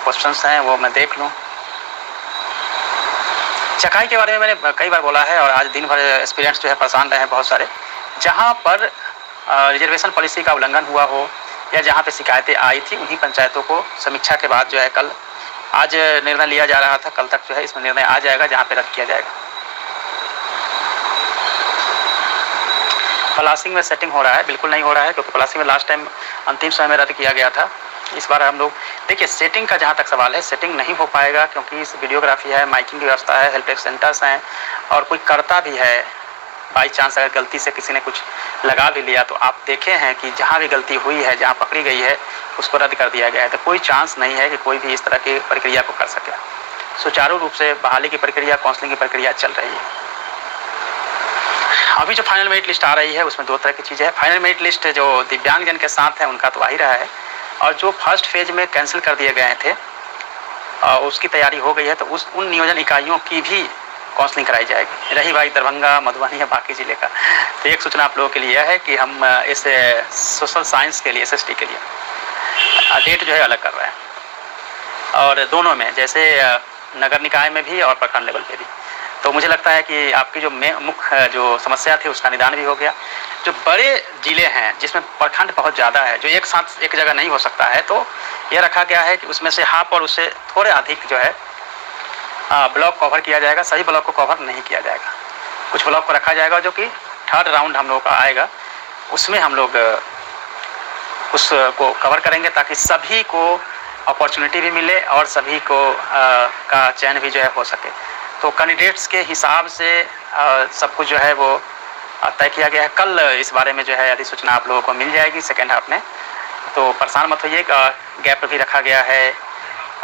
Questions हैं वो मैं देख लूँ। चकाई के बारे में मैंने कई बार बोला है और आज दिन भर एस्पिरेंट्स जो है परेशान रहे हैं बहुत सारे। जहाँ पर रिजर्वेशन पॉलिसी का उल्लंघन हुआ हो या जहाँ पे शिकायतें आई थी, उन्हीं पंचायतों को समीक्षा के बाद जो है कल आज निर्णय लिया जा रहा था, कल तक जो है इसमें निर्णय आ जाएगा जहाँ पे रद्द किया जाएगा। पलासिंग में सेटिंग हो रहा है, बिल्कुल नहीं हो रहा है, क्योंकि पलासिंग में लास्ट टाइम अंतिम समय में रद्द किया गया था। इस बार हम लोग देखिए सेटिंग का जहाँ तक सवाल है, सेटिंग नहीं हो पाएगा क्योंकि इस वीडियोग्राफी है, माइकिंग की व्यवस्था है, हेल्प डेस्क सेंटर्स हैं और कोई करता भी है। बाई चांस अगर गलती से किसी ने कुछ लगा भी लिया तो आप देखे हैं कि जहाँ भी गलती हुई है, जहाँ पकड़ी गई है, उसको रद्द कर दिया गया है। तो कोई चांस नहीं है कि कोई भी इस तरह की प्रक्रिया को कर सके। सुचारू रूप से बहाली की प्रक्रिया, काउंसलिंग की प्रक्रिया चल रही है। अभी जो फाइनल मेरिट लिस्ट आ रही है उसमें दो तरह की चीज़ें हैं। फाइनल मेरिट लिस्ट जो दिव्यांगजन के साथ है उनका तो आ ही रहा है, और जो फर्स्ट फेज में कैंसिल कर दिए गए थे उसकी तैयारी हो गई है। तो उन नियोजन इकाइयों की भी काउंसलिंग कराई जाएगी। रही बात दरभंगा, मधुबनी या बाकी ज़िले का, तो एक सूचना आप लोगों के लिए है कि हम इस सोशल साइंस के लिए, SST के लिए डेट जो है अलग कर रहे हैं, और दोनों में जैसे नगर निकाय में भी और प्रखंड लेवल पे भी। तो मुझे लगता है कि आपकी जो मुख्य जो समस्या थी उसका निदान भी हो गया। जो बड़े ज़िले हैं जिसमें प्रखंड बहुत ज़्यादा है, जो एक साथ एक जगह नहीं हो सकता है, तो ये रखा गया है कि उसमें से हाफ और उससे थोड़े अधिक जो है ब्लॉक कवर किया जाएगा। सभी ब्लॉक को कवर नहीं किया जाएगा, कुछ ब्लॉक को रखा जाएगा जो कि थर्ड राउंड हम लोग का आएगा, उसमें हम लोग उसको कवर करेंगे ताकि सभी को अपॉर्चुनिटी भी मिले और सभी को का चयन भी जो है हो सके। तो कैंडिडेट्स के हिसाब से सब कुछ जो है वो तय किया गया है। कल इस बारे में जो है अधिसूचना आप लोगों को मिल जाएगी सेकेंड हाफ में, तो परेशान मत होइए। गैप भी रखा गया है,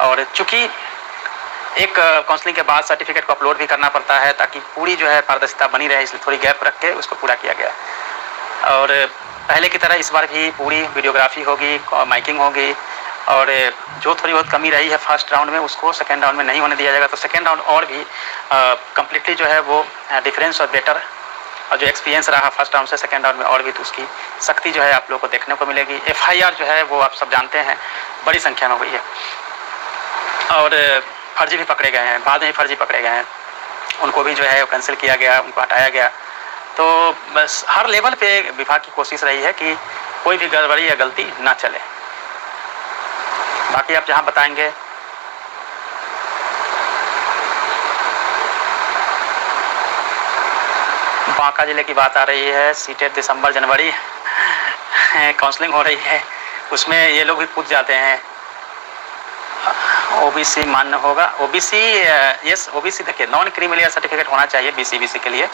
और चूँकि एक काउंसलिंग के बाद सर्टिफिकेट को अपलोड भी करना पड़ता है ताकि पूरी जो है पारदर्शिता बनी रहे, इसलिए थोड़ी गैप रख के उसको पूरा किया गया है। और पहले की तरह इस बार भी पूरी वीडियोग्राफी होगी, माइकिंग होगी, और जो थोड़ी बहुत कमी रही है फर्स्ट राउंड में उसको सेकेंड राउंड में नहीं होने दिया जाएगा। तो सेकेंड राउंड और भी कम्प्लीटली जो है वो डिफरेंस और बेटर, और जो एक्सपीरियंस रहा फर्स्ट राउंड से सेकेंड राउंड में और भी, तो उसकी सख्ती जो है आप लोगों को देखने को मिलेगी। FIR जो है वो आप सब जानते हैं बड़ी संख्या में हुई है, और फर्जी भी पकड़े गए हैं, बाद में फर्जी पकड़े गए हैं, उनको भी जो है कैंसिल किया गया, उनको हटाया गया। तो बस हर लेवल पे विभाग की कोशिश रही है कि कोई भी गड़बड़ी या गलती ना चले। बाकी आप जहाँ बताएंगे बांका जिले की बात आ रही है, सीटेट दिसंबर जनवरी काउंसलिंग हो रही है, उसमें ये लोग भी पूछ जाते हैं OBC मान्य होगा। OBC यस, OBC देखिए नॉन क्रीमिलियर सर्टिफिकेट होना चाहिए BC के लिए।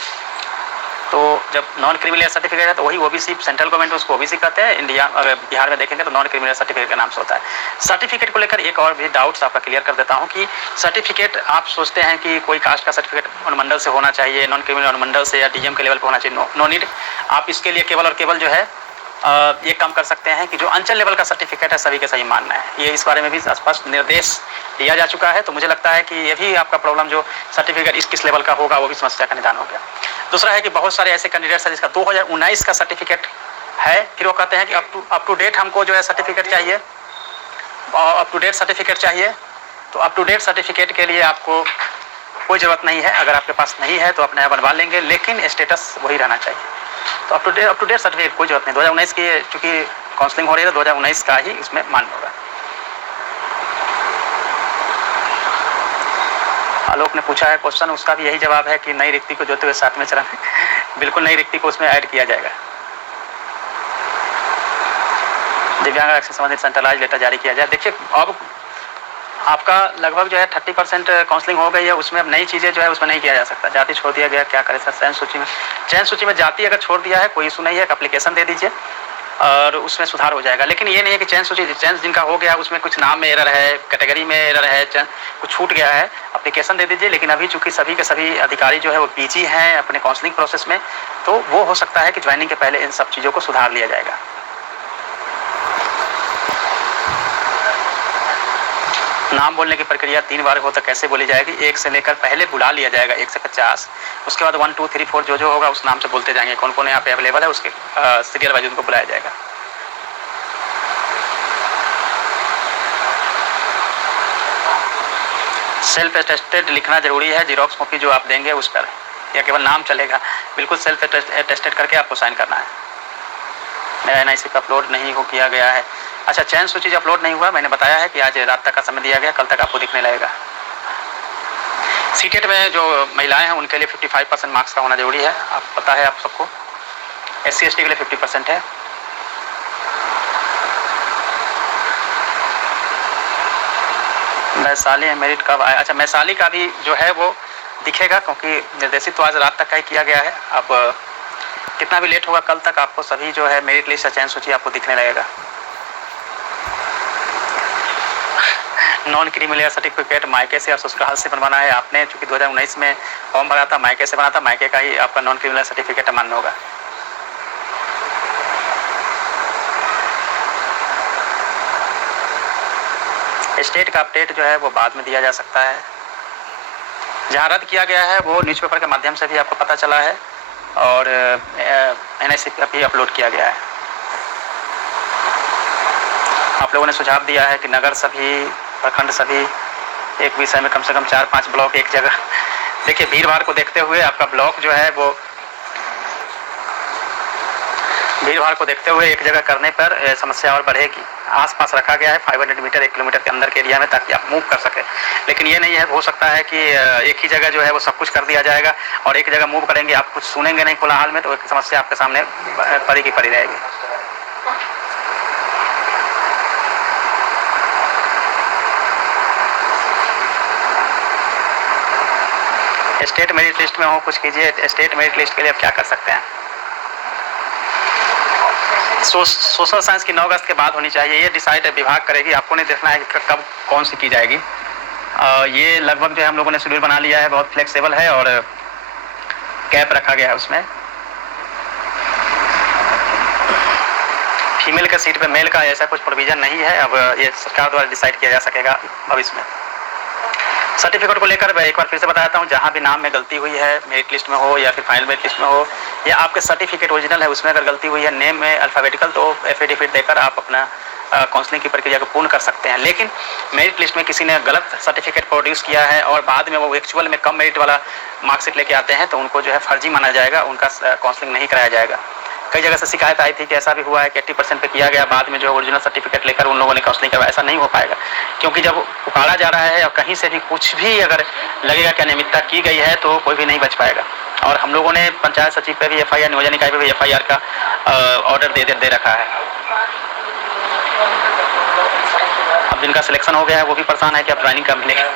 तो जब नॉन क्रीमिलियर सर्टिफिकेट है तो वही OBC, सेंट्रल गवर्नमेंट उसको OBC कहते हैं। इंडिया अगर बिहार में देखेंगे तो नॉन क्रीमिलियर सर्टिफिकेट के नाम से होता है। सर्टिफिकेट को लेकर एक और भी डाउट्स आपका क्लियर कर देता हूँ कि सर्टिफिकेट आप सोचते हैं कि कोई कास्ट का सर्टिफिकेट अनुमंडल से होना चाहिए, नॉन क्रीमिलियर अनुमंडल से या DGM के लेवल पर होना चाहिए। No need. आप इसके लिए केवल और केवल जो है ये काम कर सकते हैं कि जो अंचल लेवल का सर्टिफिकेट है सभी के सभी मानना है। ये इस बारे में भी स्पष्ट निर्देश दिया जा चुका है। तो मुझे लगता है कि ये भी आपका प्रॉब्लम जो सर्टिफिकेट किस लेवल का होगा वो भी समस्या का निदान हो गया। दूसरा है कि बहुत सारे ऐसे कैंडिडेट्स हैं जिसका 2019 का सर्टिफिकेट है, फिर वो कहते हैं कि अप टू डेट हमको जो है सर्टिफिकेट चाहिए, अप टू डेट सर्टिफिकेट चाहिए। तो अप टू डेट सर्टिफिकेट के लिए आपको कोई ज़रूरत नहीं है, अगर आपके पास नहीं है तो अपने यहाँ बनवा लेंगे, लेकिन स्टेटस वही रहना चाहिए। तो अप टू डेट सर्टिफिकेट कोई जरूरत नहीं। 2019 की चूँकि काउंसलिंग हो रही है तो 2019 का ही इसमें मान्य होगा। आलोक ने पूछा है क्वेश्चन, उसका भी यही जवाब है कि नई रिक्ति को जोते हुए 7वें चरण बिल्कुल नई रिक्ति को उसमें ऐड किया जाएगा। दिव्यांग आरक्षण संबंधित सेंट्रलाइज लेटर जारी किया जाए। देखिए अब आपका लगभग जो है 30% काउंसलिंग हो गई है, उसमें अब नई चीज़ें जो है उसमें नहीं किया जा सकता। जाति छोड़ दिया गया, क्या करें सर। चयन सूची में जाति अगर छोड़ दिया है कोई इशू नहीं है, एक एप्लीकेशन दे दीजिए और उसमें सुधार हो जाएगा। लेकिन ये नहीं है कि चयन सूची चयन जिनका हो गया उसमें कुछ नाम में एरर है, कैटेगरी में एरर है, कुछ छूट गया है, एप्लीकेशन दे दीजिए। लेकिन अभी चूंकि सभी के सभी अधिकारी जो है वो बिजी हैं अपने काउंसलिंग प्रोसेस में, तो वो हो सकता है कि ज्वाइनिंग के पहले इन सब चीज़ों को सुधार लिया जाएगा। नाम बोलने की प्रक्रिया 3 बार हो तो कैसे बोली जाएगी? 1 से लेकर पहले बुला लिया जाएगा 1 से 50, उसके बाद 1 2 3 4 जो होगा उस नाम से बोलते जाएंगे। कौन कौन यहाँ पे अवेलेबल है उसके सीरियल वाइज उनको बुलाया जाएगा। सेल्फ अटेस्टेड लिखना ज़रूरी है जीरोक्स कॉपी जो आप देंगे उस पर, या केवल नाम चलेगा? बिल्कुल सेल्फ अटेस्टेड करके आपको साइन करना है। मेरा एनआईसी पे अपलोड नहीं हो किया गया है। अच्छा, चयन सूची अपलोड नहीं हुआ, मैंने बताया है कि आज रात तक का समय दिया गया, कल तक आपको दिखने लगेगा। सीटेट में जो महिलाएं हैं उनके लिए 55% मार्क्स का होना जरूरी है, आप पता है आप सबको। SC ST के लिए 50% है। वैशाली मेरिट कब आया? अच्छा, वैशाली का भी जो है वो दिखेगा, क्योंकि निर्देशित तो आज रात तक का ही किया गया है। अब कितना भी लेट होगा, कल तक आपको सभी जो है मेरिट लिस्ट या चयन सूची आपको दिखने लगेगा। नॉन क्रीमिलियर सर्टिफिकेट मायके से और ससुराल से बनवाना है आपने, चूंकि 2019 में फॉर्म भरा था, मायके से बना था, मायके का ही आपका नॉन क्रीमिलियर सर्टिफिकेट मान्य होगा। स्टेट का अपडेट जो है वो बाद में दिया जा सकता है। जहाँ रद्द किया गया है वो न्यूज़पेपर के माध्यम से भी आपको पता चला है, और NIC पे भी अपलोड किया गया है। आप लोगों ने सुझाव दिया है कि नगर सभी, प्रखंड सभी एक विषय में कम से कम 4-5 ब्लॉक एक जगह। देखिए, भीड़ भाड़ को देखते हुए आपका ब्लॉक जो है वो भीड़ भाड़ को देखते हुए एक जगह करने पर समस्या और बढ़ेगी। आसपास रखा गया है 500 मीटर 1 किलोमीटर के अंदर के एरिया में, ताकि आप मूव कर सकें। लेकिन ये नहीं है, हो सकता है कि एक ही जगह जो है वो सब कुछ कर दिया जाएगा और एक जगह मूव करेंगे, आप कुछ सुनेंगे नहीं कोलाहल में, तो एक समस्या आपके सामने पड़ी की पड़ी रहेगी। स्टेट मेरिट लिस्ट में हो, कुछ कीजिए। स्टेट मेरिट लिस्ट के लिए आप क्या कर सकते हैं? सोशल साइंस की 9 अगस्त के बाद होनी चाहिए, ये डिसाइड विभाग करेगी, आपको नहीं देखना है कि कब कौन सी की जाएगी। ये लगभग जो है हम लोगों ने शेड्यूल बना लिया है, बहुत फ्लेक्सिबल है और कैप रखा गया है उसमें। फीमेल के सीट पे मेल का ऐसा कुछ प्रोविजन नहीं है, अब ये सरकार द्वारा डिसाइड किया जा सकेगा भविष्य में। सर्टिफिकेट को लेकर मैं एक बार फिर से बताता हूँ, जहाँ भी नाम में गलती हुई है, मेरिट लिस्ट में हो या फिर फाइनल मेरिट लिस्ट में हो, या आपके सर्टिफिकेट ओरिजिनल है उसमें अगर गलती हुई है, नेम में अल्फ़ाबेटिकल, तो एफिडेविट देकर आप अपना काउंसलिंग की प्रक्रिया को पूर्ण कर सकते हैं। लेकिन मेरिट लिस्ट में किसी ने गलत सर्टिफिकेट प्रोड्यूस किया है और बाद में वो एक्चुअल में कम मेरिट वाला मार्कशीट लेके आते हैं, तो उनको जो है फर्जी माना जाएगा, उनका काउंसलिंग नहीं कराया जाएगा। कई जगह से शिकायत आई थी कि ऐसा भी हुआ है कि 80% पे किया गया, बाद में जो ओरिजिनल सर्टिफिकेट लेकर उन लोगों ने काउंसलिंग करवाया। ऐसा नहीं हो पाएगा, क्योंकि जब उकाड़ा जा रहा है और कहीं से भी कुछ भी अगर लगेगा कि अनियमितता की गई है, तो कोई भी नहीं बच पाएगा। और हम लोगों ने पंचायत सचिव पे भी FIR, नियोजन इकाई पे भी FIR का ऑर्डर दे रखा है। अब जिनका सिलेक्शन हो गया है वो भी परेशान है कि अब ज्वाइनिंग कब मिलेगा।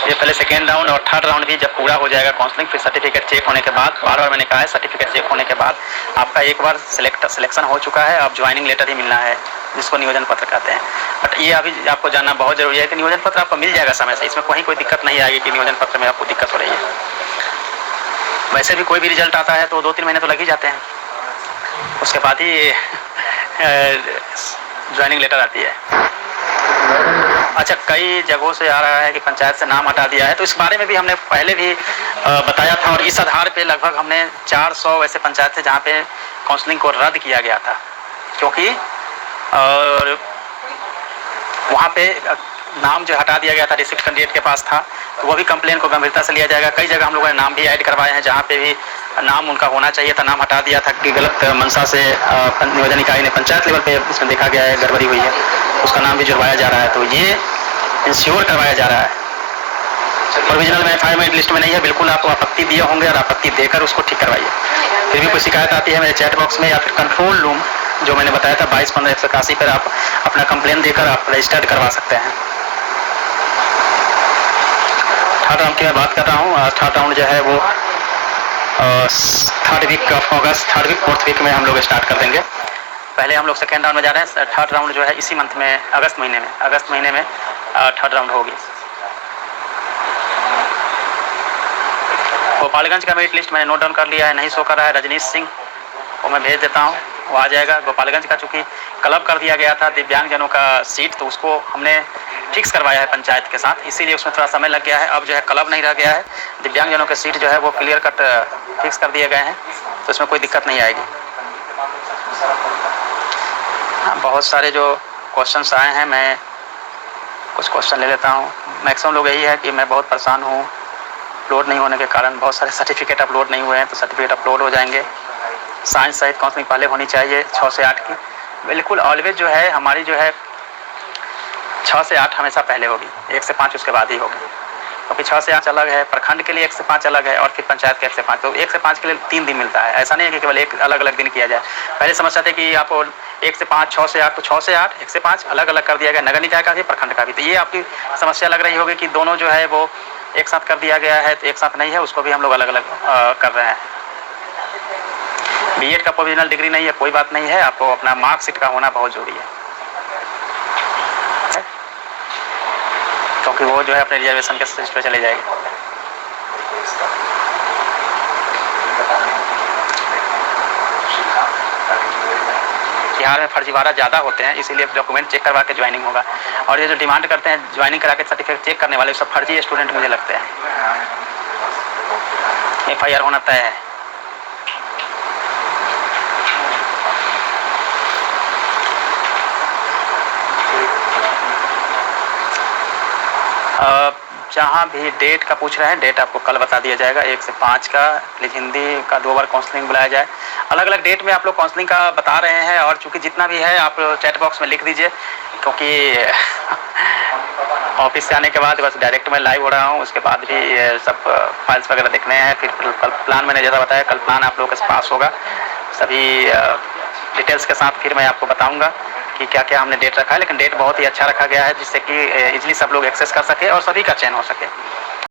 ये पहले सेकेंड राउंड और थर्ड राउंड भी जब पूरा हो जाएगा काउंसलिंग, फिर सर्टिफिकेट चेक होने के बाद, बार बार मैंने कहा है, सर्टिफिकेट चेक होने के बाद आपका एक बार सिलेक्शन हो चुका है, अब ज्वाइनिंग लेटर ही मिलना है, जिसको नियोजन पत्र कहते हैं। बट ये अभी आपको जानना बहुत जरूरी है कि नियोजन पत्र आपको मिल जाएगा समय से, इसमें कोई दिक्कत नहीं आएगी कि नियोजन पत्र में आपको दिक्कत हो रही है। वैसे भी कोई भी रिजल्ट आता है तो 2-3 महीने तो लग ही जाते हैं, उसके बाद ही ज्वाइनिंग लेटर आती है। अच्छा, कई जगहों से आ रहा है कि पंचायत से नाम हटा दिया है, तो इस बारे में भी हमने पहले भी बताया था, और इस आधार पे लगभग हमने 400 ऐसे पंचायत थे जहाँ पे काउंसलिंग को रद्द किया गया था, क्योंकि और वहाँ पे नाम जो हटा दिया गया था, डिस्ट्रिक्ट कैंडिडेट के पास था, तो वो भी कंप्लेन को गंभीरता से लिया जाएगा। कई जगह हम लोगों ने नाम भी ऐड करवाए हैं जहाँ पे भी नाम उनका होना चाहिए था, नाम हटा दिया था कि गलत मंशा से नियोजन इकाई ने पंचायत लेवल पे इसमें देखा गया है गड़बड़ी हुई है, उसका नाम भी जुड़वाया जा रहा है। तो ये इंश्योर करवाया जा रहा है। प्रोविजनल में FIR मेरिट लिस्ट में नहीं है, बिल्कुल आप आपत्ति दिए होंगे और आपत्ति देकर उसको ठीक करवाइए। फिर भी कोई शिकायत आती है मेरे चैट बॉक्स में या फिर कंट्रोल रूम जो मैंने बताया था 2215-181 पर आप अपना कंप्लेन देकर आप रजिस्टर्ड करवा सकते हैं। थर्ड राउंड की मैं बात कर रहा हूँ। थर्ड राउंड जो है वो 3rd week of August, 3rd week 4th week में हम लोग स्टार्ट कर देंगे। पहले हम लोग सेकेंड राउंड में जा रहे हैं। थर्ड राउंड जो है इसी मंथ में, अगस्त महीने में थर्ड राउंड होगी। गोपालगंज का मेरिट लिस्ट मैंने नोट डाउन कर लिया है, नहीं शो कर रहा है। रजनीश सिंह वो मैं भेज देता हूँ, वो आ जाएगा। गोपालगंज का चूँकि क्लब कर दिया गया था दिव्यांगजनों का सीट, तो उसको हमने फिक्स करवाया है पंचायत के साथ, इसीलिए उसमें थोड़ा समय लग गया है। अब जो है क्लब नहीं रह गया है, दिव्यांगजनों के सीट जो है वो क्लियर कट फिक्स कर दिए गए हैं, तो इसमें कोई दिक्कत नहीं आएगी। बहुत सारे जो क्वेश्चंस आए हैं, मैं कुछ क्वेश्चन ले लेता हूँ। मैक्सिमम लोग यही है कि मैं बहुत परेशान हूँ, अपलोड नहीं होने के कारण बहुत सारे सर्टिफिकेट अपलोड नहीं हुए हैं, तो सर्टिफिकेट अपलोड हो जाएंगे। साइंस सहित काउंसलिंग पहले होनी चाहिए 6 से 8 की। बिल्कुल ऑलवेज जो है हमारी जो है 6 से 8 हमेशा पहले होगी, 1 से 5 उसके बाद ही होगी, क्योंकि 6 से 8 अलग है, प्रखंड के लिए 1 से 5 अलग है और फिर पंचायत के 1 से 5, तो 1 से 5 के लिए 3 दिन मिलता है। ऐसा नहीं है कि केवल एक अलग अलग दिन किया जाए। पहले समझते थे कि आप 1 से 5, 6 से 8, तो 6 से 8, 1 से 5 अलग अलग कर दिया गया, नगर निकाय का भी प्रखंड का भी। तो ये आपकी समस्या लग रही होगी कि दोनों जो है वो एक साथ कर दिया गया है, तो एक साथ नहीं है, उसको भी हम लोग अलग अलग कर रहे हैं। बीएड का प्रोविजनल डिग्री नहीं है, कोई बात नहीं है, आपको अपना मार्कशीट का होना बहुत जरूरी है, क्योंकि वो जो है अपने रिजर्वेशन के लिस्ट पे चले जाएगी। बिहार में फर्जीवाड़ा ज़्यादा होते हैं, इसीलिए डॉक्यूमेंट चेक करवा के ज्वाइनिंग होगा। और ये जो डिमांड करते हैं ज्वाइनिंग करा के सर्टिफिकेट चेक करने वाले, सब फर्जी स्टूडेंट मुझे लगते हैं। FIR होना तय है। जहाँ भी डेट का पूछ रहे हैं, डेट आपको कल बता दिया जाएगा। 1 से 5 का प्लीज हिंदी का 2 बार काउंसलिंग बुलाया जाए। अलग अलग डेट में आप लोग काउंसलिंग का बता रहे हैं, और चूंकि जितना भी है आप चैट बॉक्स में लिख दीजिए, क्योंकि ऑफिस से आने के बाद बस डायरेक्ट मैं लाइव हो रहा हूँ, उसके बाद भी सब फाइल्स वगैरह देखने हैं। फिर कल प्लान मैंने जैसा बताया, कल प्लान आप लोगों के पास होगा सभी डिटेल्स के साथ। फिर मैं आपको बताऊँगा कि क्या क्या हमने डेट रखा है, लेकिन डेट बहुत ही अच्छा रखा गया है, जिससे कि इजीली सब लोग एक्सेस कर सके और सभी का चयन हो सके।